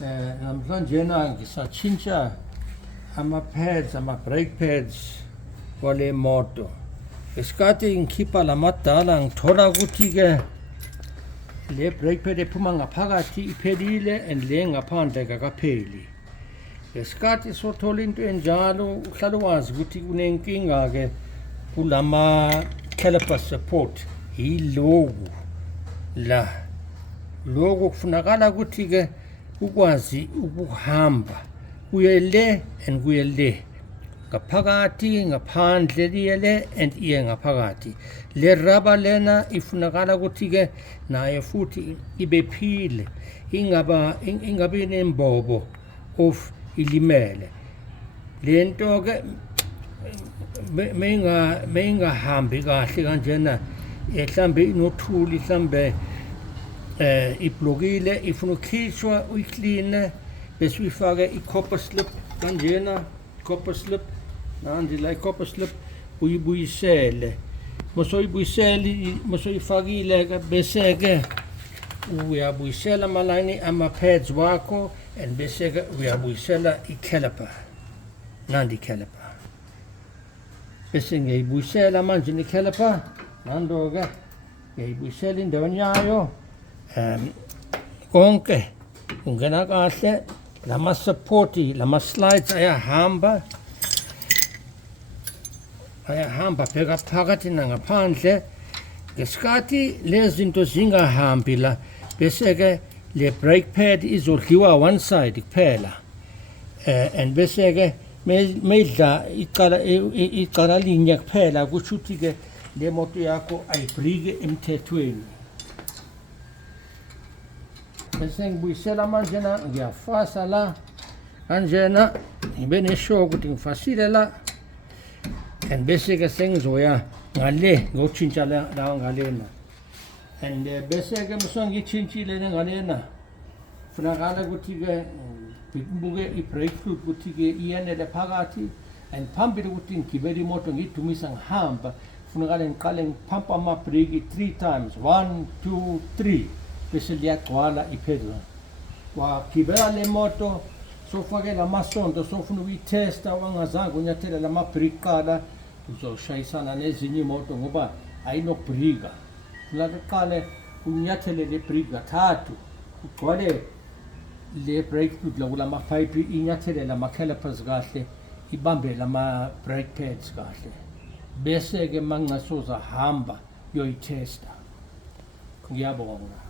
namhlanje ngisatshintsha ama-pads, ama-brake pads wale moto. Ngesikhathi ngikhipha lamadala ngithola ukuthi-ke le brake pad ephuma ngaphakathi iphelile and le ngaphandle kakapheli. Ngesikhathi sothola into enjalo uhlala wazi ukuthi kunenkinga-ke kulama caliper support yiloku la. Lokho kufunakala ukuthi-ke ukwazi ukuhamba kuye le and kuye le, ngaphakathi ngaphandle liye le and iye ngaphakathi. Le rubber lena ifunakala ukuthi-ke naye futhi ibephile, ingabi nembobo of ilimele. Le nto-ke mayingahambi kahle kanjena, mhlambe inothuli, mhlambe iblokile, ifuna ukukhishwa uyikline bese uyifake i-copper slip kanjena, copper slip nandi la i-copper slip uyibuyisele. Mosoyifakile-ke bese-ke uyabuyisela amalayini ama-pads wakho and bese-ke uyabuyisela i-caliper, nandi i-caliper. Bese ngiyayibuyisela manje i-caliper, nando-ke ngiyayibuyisela endaweni yayo. Konke kungena kahle, lama-support, lama-slides ayahamba bheka phakathi nangaphandle. Ngesikhathi lezi zinto zingahambi la, bese-ke le brake pad izodliwa one side kuphela, and bese-ke mayidla icala linye kuphela, kusho ukuthi-ke le moto yakho ayibriki emthethweni. Bese ngibuyisela manjena, ngiyafasa la kanjena, ngibe neshow ukuthi ngifasile la, and bese-ke sengizoya ngale ngiyotshintsha la ngalena. And bese-ke musengiyitshintshile ngalena, funakala ukuthi-ke ngibuke i-brake fluid ukuthi-ke iyenele phakathi, and phambili ukuthi ngigibele imoto ngiyidumisa ngihamba, funakala ngiqale ngiphampa ama-brake 3 times, 1, 2, 3, bese liyagcwala ipedal. Wagibela le moto sofake lamasondo, sofuna ukuyithesta wangazange unyathele lama-brake qala, uzoshayisana nezinye imoto ngoba ayinobrika. Funaka uqale unyathele le brake kathathu, ugcwale le brake fluid kulamapayipi, inyathele lama-calipers kahle, ibambe lama-brake pads kahle. Bese-ke mangingasoza hamba yoyithesta. Ngiyabonga.